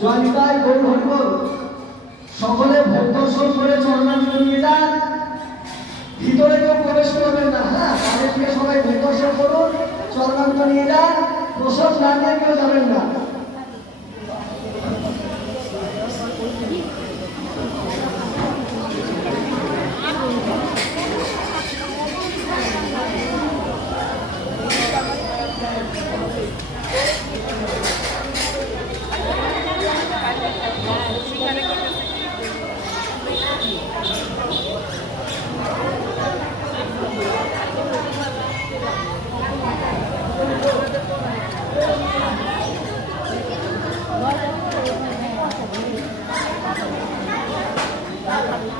জয়িতায় গৌর হরিবল, সকলে ভক্তর্শন করে চরণাঞ্জলি নিয়ে যান। ভিতরে কেউ প্রবেশ করবেন না হ্যাঁ? তাদের থেকে সবাই ভক্তর্শন করুন চরণাঞ্জলি নিয়ে যান। প্রসাদ না নিয়ে কেউ যাবেন না।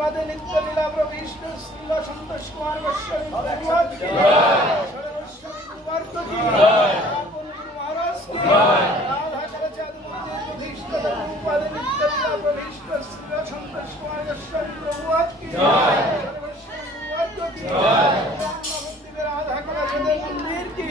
श्रीपादे नित्य लीलाभ्र विष्णु श्रीवा संतोष कुमार वश्यम भगवत की महाराज की राधा करचाद मंदिर भीष्ट श्रीपादे नित्य लीलाभ्र विष्णु श्रीवा संतोष कुमार वश्यम भगवत की राधा करचाद मंदिर की